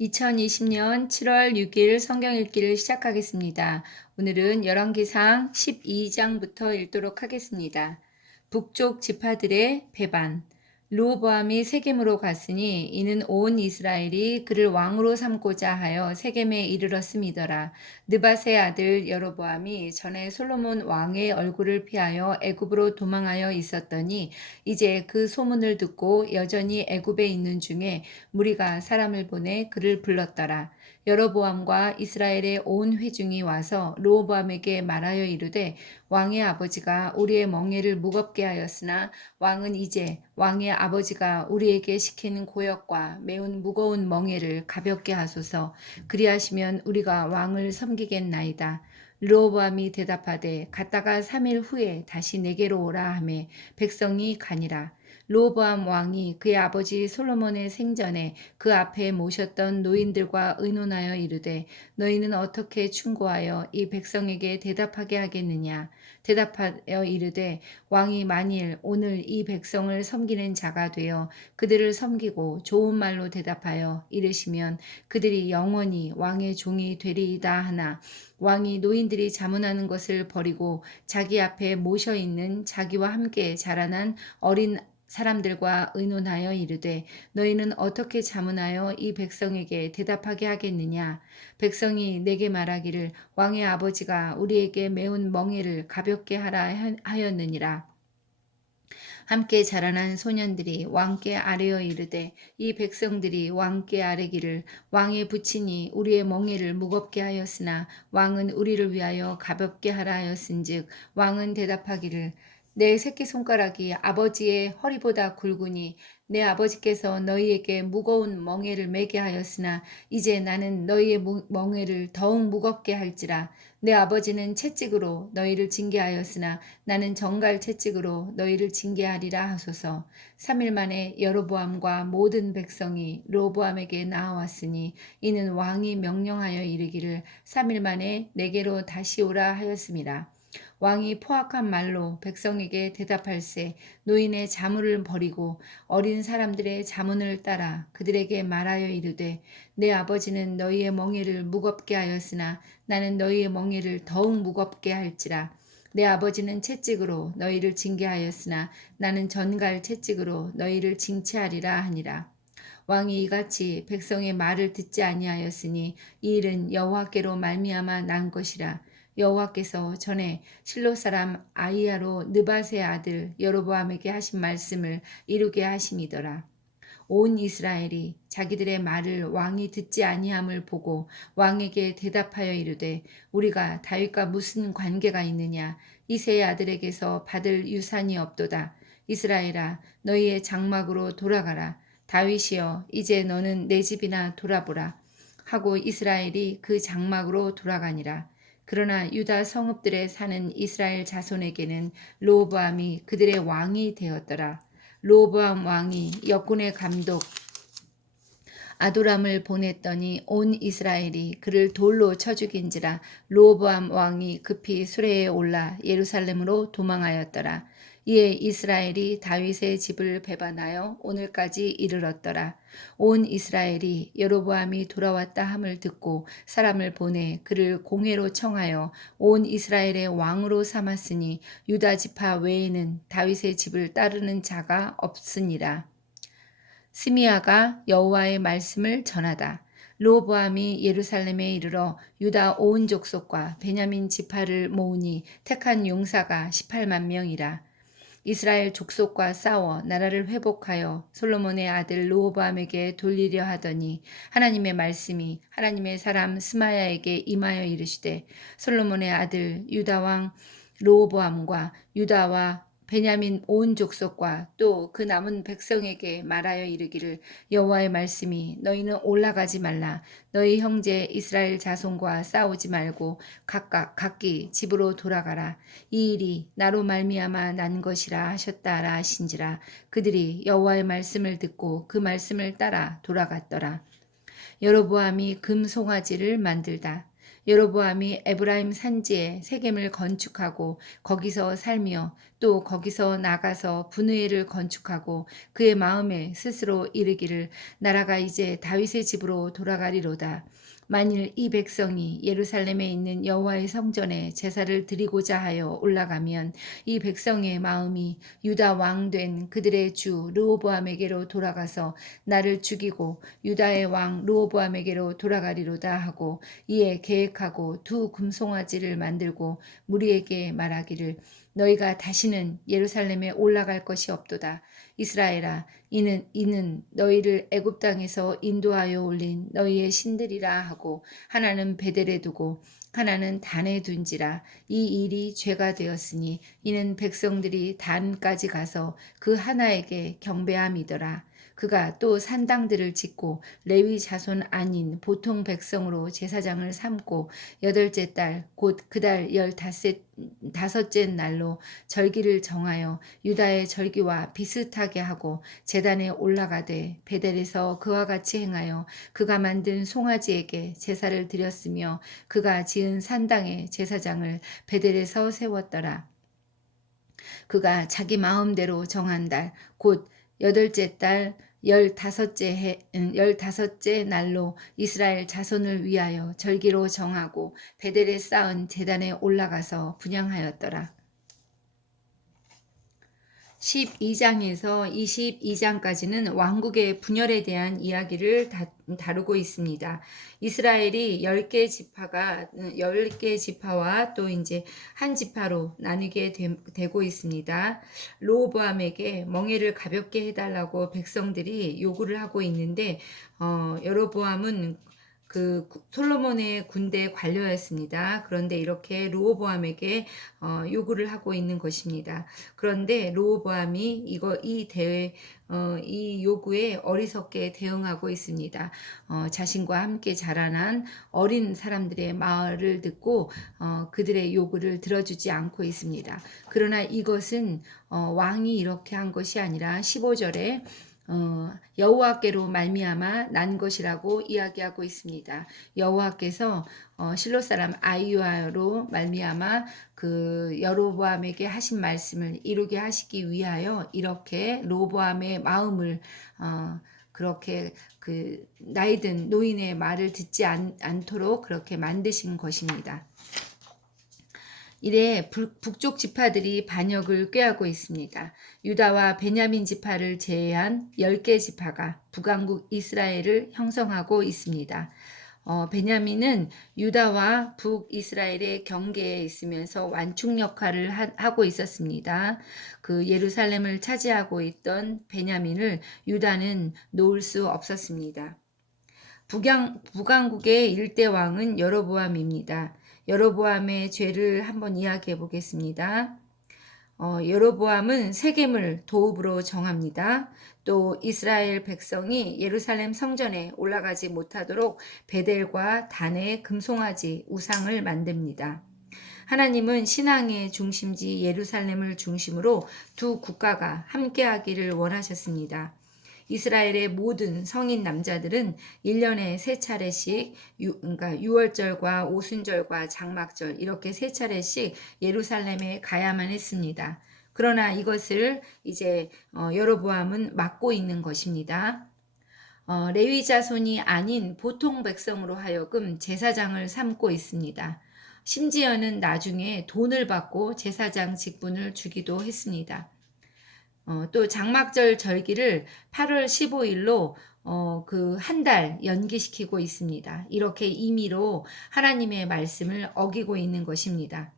2020년 7월 6일 성경 읽기를 시작하겠습니다. 오늘은 열왕기상 12장부터 읽도록 하겠습니다. 북쪽 지파들의 배반. 르호보암이 세겜으로 갔으니 이는 온 이스라엘이 그를 왕으로 삼고자 하여 세겜에 이르렀음이더라. 느밧의 아들 여로보암이 전에 솔로몬 왕의 얼굴을 피하여 애굽으로 도망하여 있었더니 이제 그 소문을 듣고 여전히 애굽에 있는 중에 무리가 사람을 보내 그를 불렀더라. 여로보암과 이스라엘의 온 회중이 와서 르호보암에게 말하여 이르되 왕의 아버지가 우리의 멍에를 무겁게 하였으나 왕은 이제 왕의 아버지가 우리에게 시키는 고역과 매운 무거운 멍에를 가볍게 하소서. 그리하시면 우리가 왕을 섬기겠나이다. 르호보암이 대답하되 갔다가 3일 후에 다시 내게로 오라 하매 백성이 가니라. 르호보암 왕이 그의 아버지 솔로몬의 생전에 그 앞에 모셨던 노인들과 의논하여 이르되 너희는 어떻게 충고하여 이 백성에게 대답하게 하겠느냐. 대답하여 이르되 왕이 만일 오늘 이 백성을 섬기는 자가 되어 그들을 섬기고 좋은 말로 대답하여 이르시면 그들이 영원히 왕의 종이 되리이다 하나 왕이 노인들이 자문하는 것을 버리고 자기 앞에 모셔 있는 자기와 함께 자라난 어린 사람들과 의논하여 이르되 너희는 어떻게 자문하여 이 백성에게 대답하게 하겠느냐. 백성이 내게 말하기를 왕의 아버지가 우리에게 매운 멍에를 가볍게 하라 하였느니라. 함께 자라난 소년들이 왕께 아뢰어 이르되 이 백성들이 왕께 아뢰기를 왕의 부친이 우리의 멍에를 무겁게 하였으나 왕은 우리를 위하여 가볍게 하라 하였은즉 왕은 대답하기를 내 새끼손가락이 아버지의 허리보다 굵으니 내 아버지께서 너희에게 무거운 멍에를 매게 하였으나 이제 나는 너희의 멍에를 더욱 무겁게 할지라. 내 아버지는 채찍으로 너희를 징계하였으나 나는 정갈 채찍으로 너희를 징계하리라 하소서. 3일 만에 여로보암과 모든 백성이 르호보암에게 나아왔으니 이는 왕이 명령하여 이르기를 3일 만에 내게로 다시 오라 하였음이라. 왕이 포악한 말로 백성에게 대답할세 노인의 자문을 버리고 어린 사람들의 자문을 따라 그들에게 말하여 이르되 내 아버지는 너희의 멍에를 무겁게 하였으나 나는 너희의 멍에를 더욱 무겁게 할지라. 내 아버지는 채찍으로 너희를 징계하였으나 나는 전갈 채찍으로 너희를 징치하리라 하니라. 왕이 이같이 백성의 말을 듣지 아니하였으니 이 일은 여호와께로 말미암아 난 것이라. 여호와께서 전에 실로 사람 아이야로 느밧의 아들 여로보암에게 하신 말씀을 이루게 하심이더라. 온 이스라엘이 자기들의 말을 왕이 듣지 아니함을 보고 왕에게 대답하여 이르되 우리가 다윗과 무슨 관계가 있느냐. 이새의 아들에게서 받을 유산이 없도다. 이스라엘아 너희의 장막으로 돌아가라. 다윗이여 이제 너는 내 집이나 돌아보라 하고 이스라엘이 그 장막으로 돌아가니라. 그러나 유다 성읍들에 사는 이스라엘 자손에게는 르호보암이 그들의 왕이 되었더라. 르호보암 왕이 역군의 감독 아도람을 보냈더니 온 이스라엘이 그를 돌로 쳐 죽인지라. 르호보암 왕이 급히 수레에 올라 예루살렘으로 도망하였더라. 이에 이스라엘이 다윗의 집을 배반하여 오늘까지 이르렀더라. 온 이스라엘이 여로보암이 돌아왔다 함을 듣고 사람을 보내 그를 공회로 청하여 온 이스라엘의 왕으로 삼았으니 유다 지파 외에는 다윗의 집을 따르는 자가 없으니라. 스미야가 여호와의 말씀을 전하다. 르호보암이 예루살렘에 이르러 유다 온 족속과 베냐민 지파를 모으니 택한 용사가 18만 명이라. 이스라엘 족속과 싸워 나라를 회복하여 솔로몬의 아들 르호보암에게 돌리려 하더니 하나님의 말씀이 하나님의 사람 스마야에게 임하여 이르시되 솔로몬의 아들 유다 왕 르호보암과 유다와 베냐민 온 족속과 또 그 남은 백성에게 말하여 이르기를 여호와의 말씀이 너희는 올라가지 말라. 너희 형제 이스라엘 자손과 싸우지 말고 각각 각기 집으로 돌아가라. 이 일이 나로 말미암아 난 것이라 하셨다라 하신지라. 그들이 여호와의 말씀을 듣고 그 말씀을 따라 돌아갔더라. 여로보암이 금 송아지를 만들다. 여로보암이 에브라임 산지에 세겜을 건축하고 거기서 살며 또 거기서 나가서 분우엘을 건축하고 그의 마음에 스스로 이르기를 나라가 이제 다윗의 집으로 돌아가리로다. 만일 이 백성이 예루살렘에 있는 여호와의 성전에 제사를 드리고자 하여 올라가면 이 백성의 마음이 유다 왕 된 그들의 주 르호보암에게로 돌아가서 나를 죽이고 유다의 왕 르호보암에게로 돌아가리로다 하고 이에 계획하고 두 금송아지를 만들고 무리에게 말하기를 너희가 다시는 예루살렘에 올라갈 것이 없도다. 이스라엘아 이는 너희를 애굽 땅에서 인도하여 올린 너희의 신들이라 하고 하나는 베델에 두고 하나는 단에 둔지라. 이 일이 죄가 되었으니 이는 백성들이 단까지 가서 그 하나에게 경배함이더라. 그가 또 산당들을 짓고 레위 자손 아닌 보통 백성으로 제사장을 삼고 여덟째 달 곧 그달 15째 날로 절기를 정하여 유다의 절기와 비슷하게 하고 제단에 올라가되 베델에서 그와 같이 행하여 그가 만든 송아지에게 제사를 드렸으며 그가 지은 산당의 제사장을 베델에서 세웠더라. 그가 자기 마음대로 정한 달 곧 여덟째 달 15째 날로 이스라엘 자손을 위하여 절기로 정하고 베델에 쌓은 제단에 올라가서 분향하였더라. 12장에서 22장까지는 왕국의 분열에 대한 이야기를 다루고 있습니다. 이스라엘이 10개 지파와 또 이제 한 지파로 나뉘게 되고 있습니다. 르호보암에게 멍에를 가볍게 해달라고 백성들이 요구를 하고 있는데, 여로보암은 그 솔로몬의 군대 관료였습니다. 그런데 이렇게 르호보암에게 요구를 하고 있는 것입니다. 그런데 르호보암이 이 요구에 어리석게 대응하고 있습니다. 자신과 함께 자라난 어린 사람들의 말을 듣고 그들의 요구를 들어주지 않고 있습니다. 그러나 이것은 왕이 이렇게 한 것이 아니라 15절에 여호와께로 말미암아 난 것이라고 이야기하고 있습니다. 여호와께서 실로 사람 아이유아로 말미암아 그 여로보암에게 하신 말씀을 이루게 하시기 위하여 이렇게 르호보암의 마음을 그렇게 그 나이든 노인의 말을 듣지 않도록 그렇게 만드신 것입니다. 이래 북쪽 지파들이 반역을 꾀하고 있습니다. 유다와 베냐민 지파를 제외한 10개 지파가 북왕국 이스라엘을 형성하고 있습니다. 베냐민은 유다와 북이스라엘의 경계에 있으면서 완충 역할을 하고 있었습니다. 그 예루살렘을 차지하고 있던 베냐민을 유다는 놓을 수 없었습니다. 북왕국의 일대 왕은 여로보암입니다. 여로보암의 죄를 한번 이야기해 보겠습니다. 여로보암은 세겜을 도읍으로 정합니다. 또 이스라엘 백성이 예루살렘 성전에 올라가지 못하도록 베델과 단의 금송아지 우상을 만듭니다. 하나님은 신앙의 중심지 예루살렘을 중심으로 두 국가가 함께하기를 원하셨습니다. 이스라엘의 모든 성인 남자들은 1년에 3차례씩 그러니까 6월절과 오순절과 장막절 이렇게 3차례씩 예루살렘에 가야만 했습니다. 그러나 이것을 이제 여로보암은 막고 있는 것입니다. 레위 자손이 아닌 보통 백성으로 하여금 제사장을 삼고 있습니다. 심지어는 나중에 돈을 받고 제사장 직분을 주기도 했습니다. 또 장막절 절기를 8월 15일로 그 한 달 연기시키고 있습니다. 이렇게 임의로 하나님의 말씀을 어기고 있는 것입니다.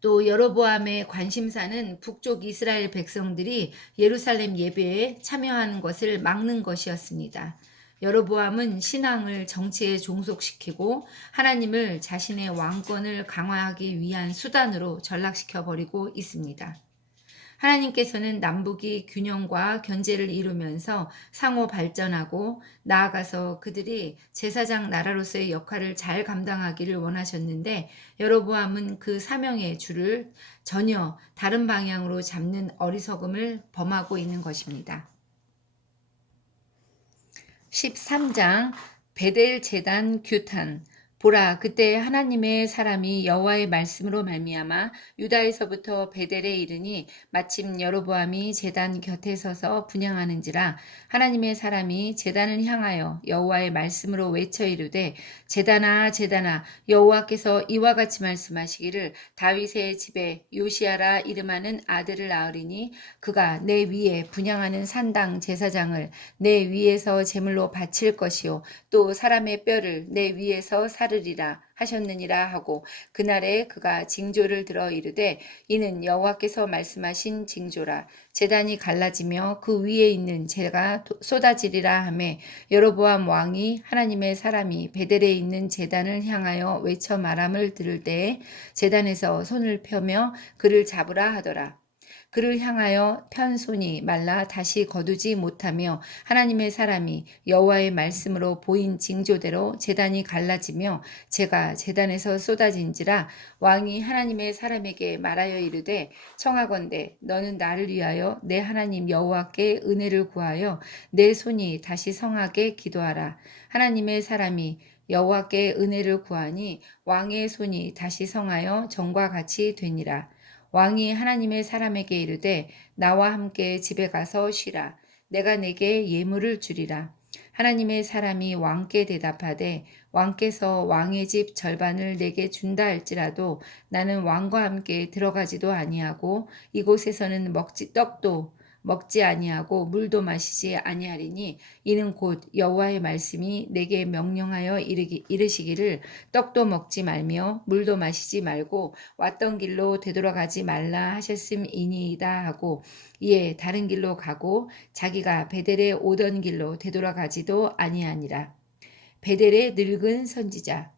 또 여로보암의 관심사는 북쪽 이스라엘 백성들이 예루살렘 예배에 참여하는 것을 막는 것이었습니다. 여로보암은 신앙을 정치에 종속시키고 하나님을 자신의 왕권을 강화하기 위한 수단으로 전락시켜 버리고 있습니다. 하나님께서는 남북이 균형과 견제를 이루면서 상호 발전하고 나아가서 그들이 제사장 나라로서의 역할을 잘 감당하기를 원하셨는데 여로보암은 그 사명의 줄을 전혀 다른 방향으로 잡는 어리석음을 범하고 있는 것입니다. 13장 베델 제단 규탄 보라, 그때 하나님의 사람이 여호와의 말씀으로 말미암아 유다에서부터 베델에 이르니 마침 여로보암이 제단 곁에 서서 분향하는지라. 하나님의 사람이 제단을 향하여 여호와의 말씀으로 외쳐 이르되, 제단아 제단아, 여호와께서 이와 같이 말씀하시기를, 다윗의 집에 요시아라 이름하는 아들을 낳으리니 그가 내 위에 분향하는 산당 제사장을 내 위에서 제물로 바칠 것이요 또 사람의 뼈를 내 위에서 사르리라 하셨느니라 하고, 그날에 그가 징조를 들어 이르되, 이는 여호와께서 말씀하신 징조라. 제단이 갈라지며 그 위에 있는 재가 쏟아지리라 하매, 여로보암 왕이 하나님의 사람이 베델에 있는 제단을 향하여 외쳐 말함을 들을 때에 제단에서 손을 펴며 그를 잡으라 하더라. 그를 향하여 편 손이 말라 다시 거두지 못하며, 하나님의 사람이 여호와의 말씀으로 보인 징조대로 제단이 갈라지며 재가 제단에서 쏟아진지라. 왕이 하나님의 사람에게 말하여 이르되, 청하건대 너는 나를 위하여 내 하나님 여호와께 은혜를 구하여 내 손이 다시 성하게 기도하라. 하나님의 사람이 여호와께 은혜를 구하니 왕의 손이 다시 성하여 전과 같이 되니라. 왕이 하나님의 사람에게 이르되, 나와 함께 집에 가서 쉬라. 내가 내게 예물을 주리라. 하나님의 사람이 왕께 대답하되, 왕께서 왕의 집 절반을 내게 준다 할지라도 나는 왕과 함께 들어가지도 아니하고 이곳에서는 떡도 먹지 아니하고 물도 마시지 아니하리니, 이는 곧 여호와의 말씀이 내게 명령하여 이르시기를, 떡도 먹지 말며 물도 마시지 말고 왔던 길로 되돌아가지 말라 하셨음이니이다 하고, 이에 다른 길로 가고 자기가 베델에 오던 길로 되돌아가지도 아니하니라. 베델의 늙은 선지자.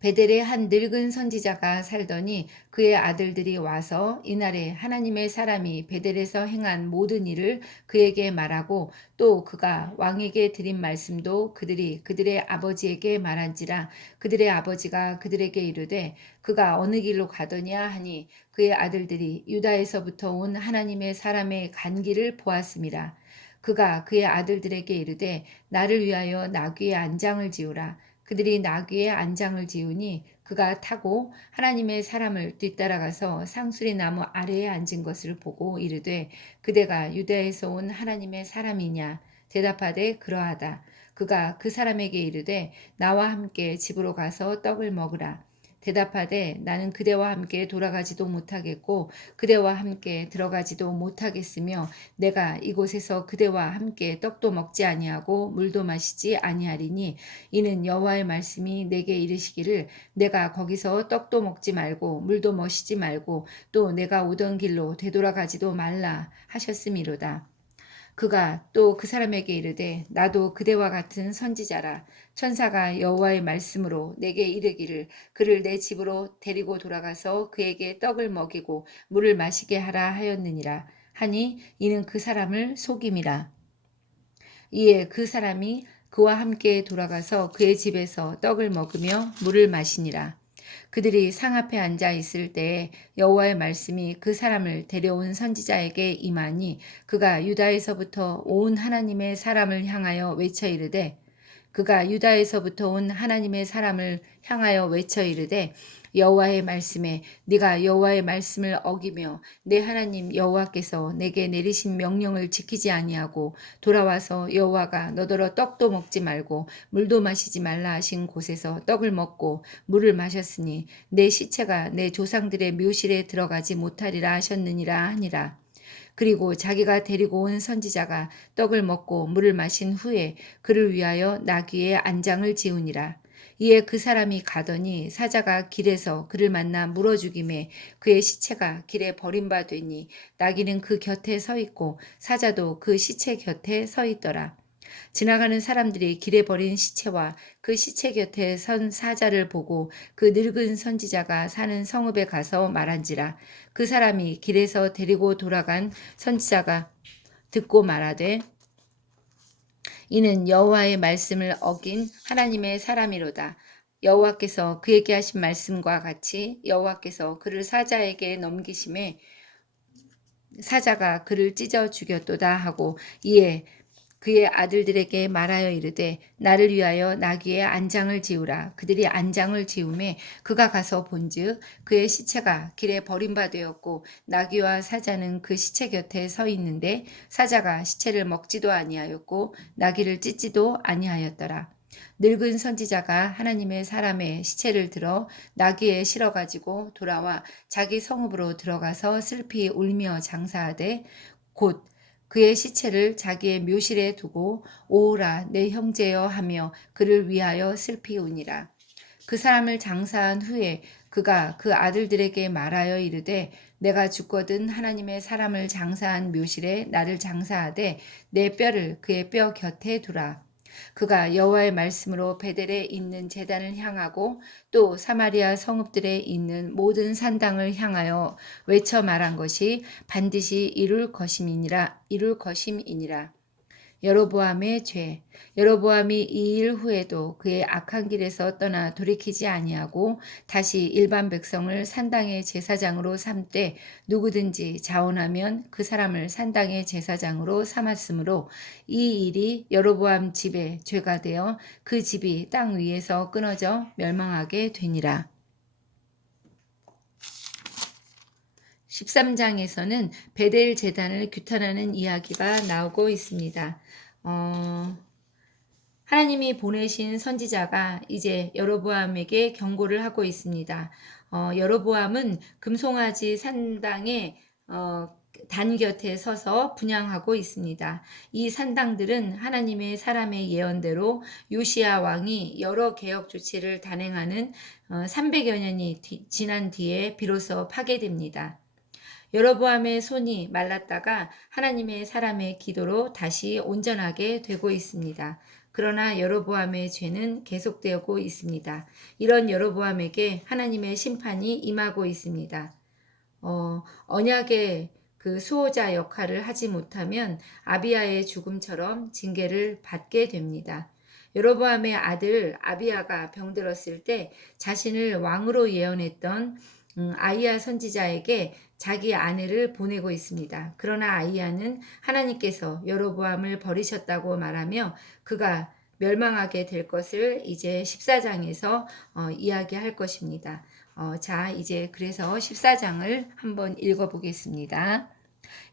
베델에 한 늙은 선지자가 살더니 그의 아들들이 와서 이날에 하나님의 사람이 베델에서 행한 모든 일을 그에게 말하고, 또 그가 왕에게 드린 말씀도 그들의 아버지에게 말한지라. 그들의 아버지가 그들에게 이르되, 그가 어느 길로 가더냐 하니, 그의 아들들이 유다에서부터 온 하나님의 사람의 간 길을 보았음이라. 그가 그의 아들들에게 이르되, 나를 위하여 나귀의 안장을 지으라. 그들이 나귀의 안장을 지으니 그가 타고 하나님의 사람을 뒤따라가서 상수리 나무 아래에 앉은 것을 보고 이르되, 그대가 유다에서 온 하나님의 사람이냐? 대답하되 그러하다. 그가 그 사람에게 이르되, 나와 함께 집으로 가서 떡을 먹으라. 대답하되, 나는 그대와 함께 돌아가지도 못하겠고 그대와 함께 들어가지도 못하겠으며, 내가 이곳에서 그대와 함께 떡도 먹지 아니하고 물도 마시지 아니하리니, 이는 여호와의 말씀이 내게 이르시기를, 내가 거기서 떡도 먹지 말고 물도 마시지 말고 또 내가 오던 길로 되돌아가지도 말라 하셨음이로다. 그가 또 그 사람에게 이르되, 나도 그대와 같은 선지자라. 천사가 여호와의 말씀으로 내게 이르기를, 그를 내 집으로 데리고 돌아가서 그에게 떡을 먹이고 물을 마시게 하라 하였느니라 하니, 이는 그 사람을 속임이라. 이에 그 사람이 그와 함께 돌아가서 그의 집에서 떡을 먹으며 물을 마시니라. 그들이 상 앞에 앉아 있을 때에 여호와의 말씀이 그 사람을 데려온 선지자에게 임하니, 그가 유다에서부터 온 하나님의 사람을 향하여 외쳐 이르되, 그가 유다에서부터 온 하나님의 사람을 향하여 외쳐 이르되, 여호와의 말씀에 네가 여호와의 말씀을 어기며 내 하나님 여호와께서 내게 내리신 명령을 지키지 아니하고 돌아와서 여호와가 너더러 떡도 먹지 말고 물도 마시지 말라 하신 곳에서 떡을 먹고 물을 마셨으니 내 시체가 내 조상들의 묘실에 들어가지 못하리라 하셨느니라 하니라. 그리고 자기가 데리고 온 선지자가 떡을 먹고 물을 마신 후에 그를 위하여 나귀의 안장을 지우니라. 이에 그 사람이 가더니 사자가 길에서 그를 만나 물어 죽임에 그의 시체가 길에 버림받으니, 나귀는 그 곁에 서 있고 사자도 그 시체 곁에 서 있더라. 지나가는 사람들이 길에 버린 시체와 그 시체 곁에 선 사자를 보고 그 늙은 선지자가 사는 성읍에 가서 말한지라. 그 사람이 길에서 데리고 돌아간 선지자가 듣고 말하되, 이는 여호와의 말씀을 어긴 하나님의 사람이로다. 여호와께서 그에게 하신 말씀과 같이 여호와께서 그를 사자에게 넘기심에 사자가 그를 찢어 죽였도다 하고, 이에 그의 아들들에게 말하여 이르되 나를 위하여 나귀의 안장을 지우라. 그들이 안장을 지우매 그가 가서 본즉 그의 시체가 길에 버림받되었고 나귀와 사자는 그 시체 곁에 서 있는데 사자가 시체를 먹지도 아니하였고 나귀를 찢지도 아니하였더라. 늙은 선지자가 하나님의 사람의 시체를 들어 나귀에 실어 가지고 돌아와 자기 성읍으로 들어가서 슬피 울며 장사하되 곧 그의 시체를 자기의 묘실에 두고 오라 내 형제여 하며 그를 위하여 슬피 우니라. 그 사람을 장사한 후에 그가 그 아들들에게 말하여 이르되 내가 죽거든 하나님의 사람을 장사한 묘실에 나를 장사하되 내 뼈를 그의 뼈 곁에 두라. 그가 여호와의 말씀으로 베델에 있는 제단을 향하고 또 사마리아 성읍들에 있는 모든 산당을 향하여 외쳐 말한 것이 반드시 이룰 것임이니라. 여로보암의 죄. 여로보암이 이 일 후에도 그의 악한 길에서 떠나 돌이키지 아니하고 다시 일반 백성을 산당의 제사장으로 삼되 누구든지 자원하면 그 사람을 산당의 제사장으로 삼았으므로 이 일이 여로보암 집의 죄가 되어 그 집이 땅 위에서 끊어져 멸망하게 되니라. 13장에서는 베델 제단을 규탄하는 이야기가 나오고 있습니다. 하나님이 보내신 선지자가 이제 여로보암에게 경고를 하고 있습니다. 여로보암은 금송아지 산당에 단 곁에 서서 분향하고 있습니다. 이 산당들은 하나님의 사람의 예언대로 요시야 왕이 여러 개혁 조치를 단행하는 300여 년이 지난 뒤에 비로소 파괴됩니다. 여로보암의 손이 말랐다가 하나님의 사람의 기도로 다시 온전하게 되고 있습니다. 그러나 여로보암의 죄는 계속되고 있습니다. 이런 여로보암에게 하나님의 심판이 임하고 있습니다. 언약의 그 수호자 역할을 하지 못하면 아비야의 죽음처럼 징계를 받게 됩니다. 여로보암의 아들 아비야가 병들었을 때 자신을 왕으로 예언했던 아이야 선지자에게 자기 아내를 보내고 있습니다. 그러나 아이야는 하나님께서 여로보암을 버리셨다고 말하며 그가 멸망하게 될 것을 이제 14장에서 이야기할 것입니다. 자, 이제 그래서 14장을 한번 읽어보겠습니다.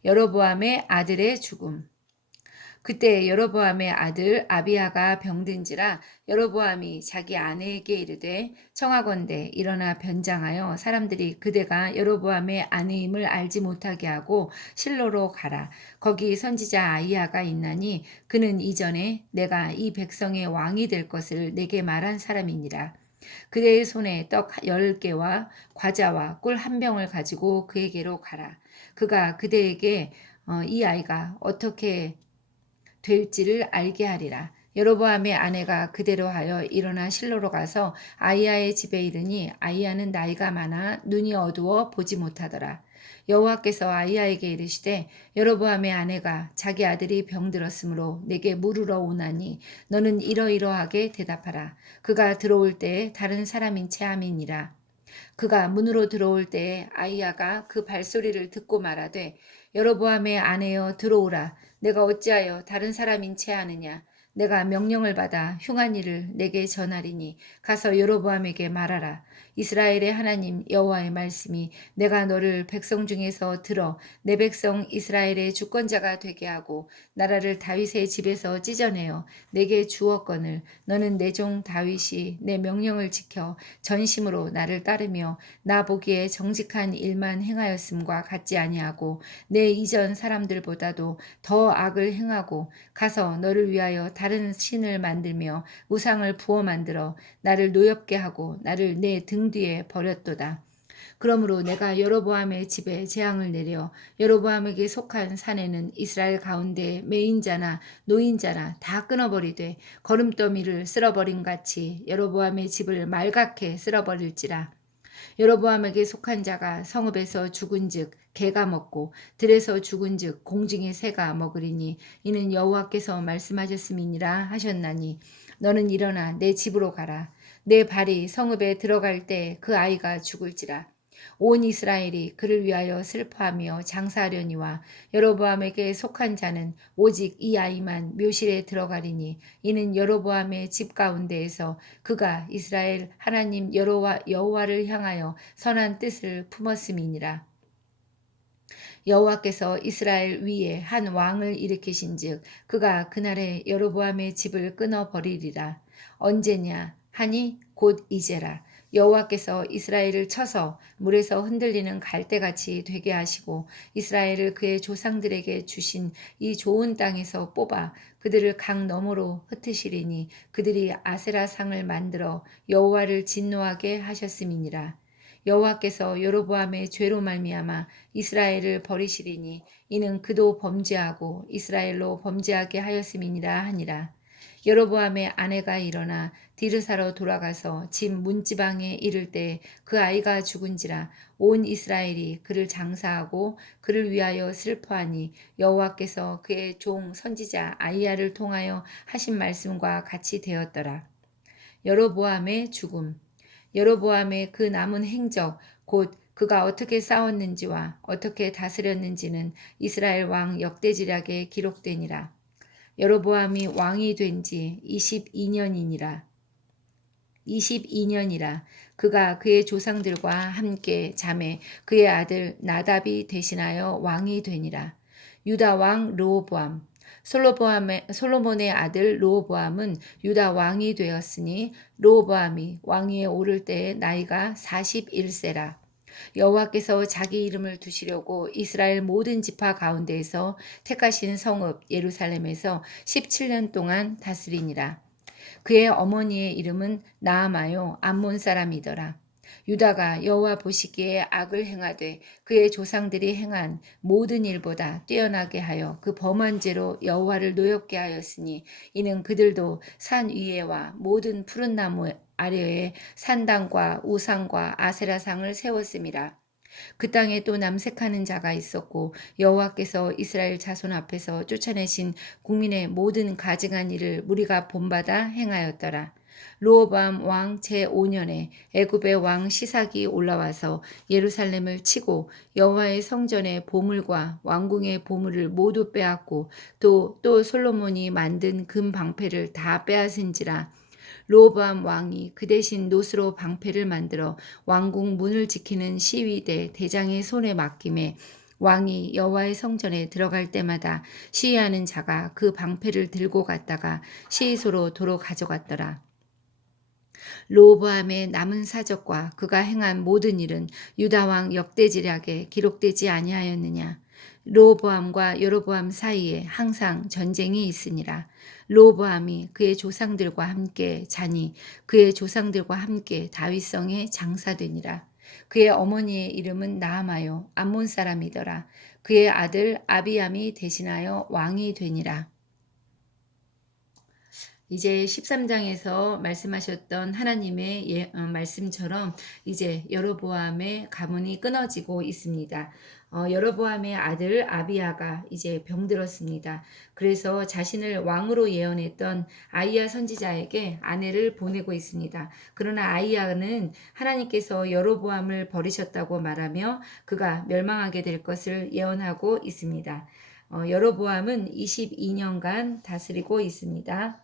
여로보암의 아들의 죽음. 그때 여로보암의 아들 아비야가 병든지라 여로보암이 자기 아내에게 이르되 청하건대 일어나 변장하여 사람들이 그대가 여로보암의 아내임을 알지 못하게 하고 실로로 가라. 거기 선지자 아이야가 있나니 그는 이전에 내가 이 백성의 왕이 될 것을 내게 말한 사람이니라. 그대의 손에 떡 10개와 과자와 꿀 1병을 가지고 그에게로 가라. 그가 그대에게 이 아이가 어떻게 될지를 알게 하리라. 여로보암의 아내가 그대로 하여 일어나 실로로 가서 아이야의 집에 이르니 아이야는 나이가 많아 눈이 어두워 보지 못하더라. 여호와께서 아이야에게 이르시되 여로보암의 아내가 자기 아들이 병들었으므로 내게 물으러 오나니 너는 이러이러하게 대답하라. 그가 들어올 때에 다른 사람인 채 함이니라. 그가 문으로 들어올 때에 아이야가 그 발소리를 듣고 말하되 여로보암의 아내여 들어오라. 내가 어찌하여 다른 사람인 채 하느냐. 내가 명령을 받아 흉한 일을 내게 전하리니 가서 여로보암에게 말하라. 이스라엘의 하나님 여호와의 말씀이 내가 너를 백성 중에서 들어 내 백성 이스라엘의 주권자가 되게 하고 나라를 다윗의 집에서 찢어내어 내게 주었거늘 너는 내 종 다윗이 내 명령을 지켜 전심으로 나를 따르며 나 보기에 정직한 일만 행하였음과 같지 아니하고 내 이전 사람들보다도 더 악을 행하고 가서 너를 위하여 다른 신을 만들며 우상을 부어 만들어 나를 노엽게 하고 나를 내 등 뒤에 버렸도다. 그러므로 내가 여로보암의 집에 재앙을 내려 여로보암에게 속한 산에는 이스라엘 가운데 매인자나 노인자나 다 끊어버리되 거름더미를 쓸어버린 같이 여로보암의 집을 말갛게 쓸어버릴지라. 여로보암에게 속한 자가 성읍에서 죽은즉 개가 먹고 들에서 죽은즉 공중의 새가 먹으리니 이는 여호와께서 말씀하셨음이니라 하셨나니 너는 일어나 내 집으로 가라. 내 발이 성읍에 들어갈 때 그 아이가 죽을지라. 온 이스라엘이 그를 위하여 슬퍼하며 장사하려니와 여로보암에게 속한 자는 오직 이 아이만 묘실에 들어가리니 이는 여로보암의 집 가운데에서 그가 이스라엘 하나님 여호와를 향하여 선한 뜻을 품었음이니라. 여호와께서 이스라엘 위에 한 왕을 일으키신즉 그가 그날에 여로보암의 집을 끊어 버리리라. 언제냐 하니 곧 이제라. 여호와께서 이스라엘을 쳐서 물에서 흔들리는 갈대같이 되게 하시고 이스라엘을 그의 조상들에게 주신 이 좋은 땅에서 뽑아 그들을 강 너머로 흩으시리니 그들이 아세라 상을 만들어 여호와를 진노하게 하셨음이니라. 여호와께서 여로보암의 죄로 말미암아 이스라엘을 버리시리니 이는 그도 범죄하고 이스라엘로 범죄하게 하였음이니라 하니라. 여로보암의 아내가 일어나 디르사로 돌아가서 집 문지방에 이를 때 그 아이가 죽은지라 온 이스라엘이 그를 장사하고 그를 위하여 슬퍼하니 여호와께서 그의 종 선지자 아이야를 통하여 하신 말씀과 같이 되었더라. 여로보암의 죽음. 여로보암의 그 남은 행적 곧 그가 어떻게 싸웠는지와 어떻게 다스렸는지는 이스라엘 왕 역대지략에 기록되니라. 여로보암이 왕이 된 지 22년이니라. 22년이라. 그가 그의 조상들과 함께 잠에 그의 아들 나답이 대신하여 왕이 되니라. 유다 왕 르호보암. 솔로몬의 아들 르호보암은 유다 왕이 되었으니 르호보암이 왕위에 오를 때의 나이가 41세라. 여호와께서 자기 이름을 두시려고 이스라엘 모든 지파 가운데에서 택하신 성읍 예루살렘에서 17년 동안 다스리니라. 그의 어머니의 이름은 나아마요 암몬 사람이더라. 유다가 여호와 보시기에 악을 행하되 그의 조상들이 행한 모든 일보다 뛰어나게 하여 그 범한 죄로 여호와를 노엽게 하였으니 이는 그들도 산 위에와 모든 푸른 나무 아래에 산당과 우상과 아세라상을 세웠음이라. 그 땅에 또 남색하는 자가 있었고 여호와께서 이스라엘 자손 앞에서 쫓아내신 국민의 모든 가증한 일을 무리가 본받아 행하였더라. 르호보암 왕 제5년에 애굽의 왕 시삭이 올라와서 예루살렘을 치고 여호와의 성전의 보물과 왕궁의 보물을 모두 빼앗고 또 솔로몬이 만든 금 방패를 다 빼앗은지라. 르호보암 왕이 그 대신 노스로 방패를 만들어 왕궁 문을 지키는 시위대 대장의 손에 맡김에 왕이 여호와의 성전에 들어갈 때마다 시위하는 자가 그 방패를 들고 갔다가 시위소로 도로 가져갔더라. 르호보암의 남은 사적과 그가 행한 모든 일은 유다 왕 역대지략에 기록되지 아니하였느냐. 르호보암과 여로보암 사이에 항상 전쟁이 있으니라. 르호보암이 그의 조상들과 함께 자니 그의 조상들과 함께 다윗성에 장사되니라. 그의 어머니의 이름은 나아마요 암몬 사람이더라. 그의 아들 아비암이 대신하여 왕이 되니라. 이제 13장에서 말씀하셨던 하나님의 말씀처럼 이제 여로보암의 가문이 끊어지고 있습니다. 여로보암의 아들 아비야가 이제 병들었습니다. 그래서 자신을 왕으로 예언했던 아이야 선지자에게 아내를 보내고 있습니다. 그러나 아이야는 하나님께서 여로보암을 버리셨다고 말하며 그가 멸망하게 될 것을 예언하고 있습니다. 여로보암은 22년간 다스리고 있습니다.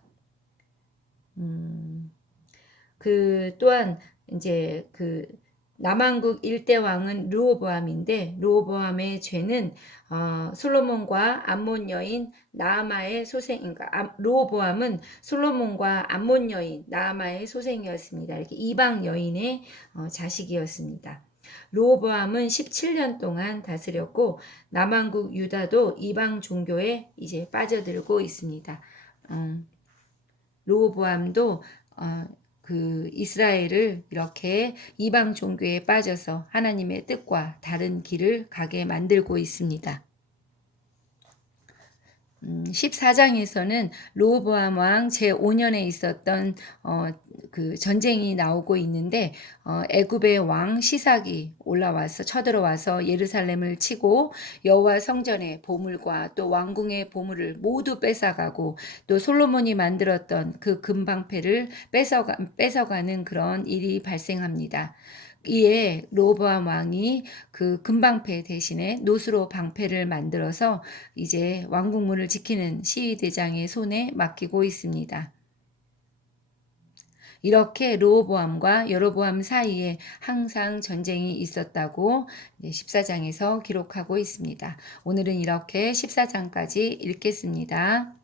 또한 이제 남왕국 일대 왕은 르호보암인데 르호보암의 죄는 솔로몬과 암몬 여인 나아마의 소생인가 르호보암은 솔로몬과 암몬 여인 나아마의 소생이었습니다. 이렇게 이방 여인의 자식이었습니다. 르호보암은 17년 동안 다스렸고 남왕국 유다도 이방 종교에 이제 빠져들고 있습니다. 르호보암도 이스라엘을 이렇게 이방 종교에 빠져서 하나님의 뜻과 다른 길을 가게 만들고 있습니다. 14장에서는 르호보암 왕 제5년에 있었던 전쟁이 나오고 있는데 애굽의 왕 시삭이 올라와서 쳐들어와서 예루살렘을 치고 여호와 성전의 보물과 또 왕궁의 보물을 모두 뺏어가고 또 솔로몬이 만들었던 그 금방패를 뺏어가는 그런 일이 발생합니다. 이에 르호보암 왕이 그 금방패 대신에 노수로 방패를 만들어서 이제 왕국문을 지키는 시위대장의 손에 맡기고 있습니다. 이렇게 르호보암과 여로보암 사이에 항상 전쟁이 있었다고 14장에서 기록하고 있습니다. 오늘은 이렇게 14장까지 읽겠습니다.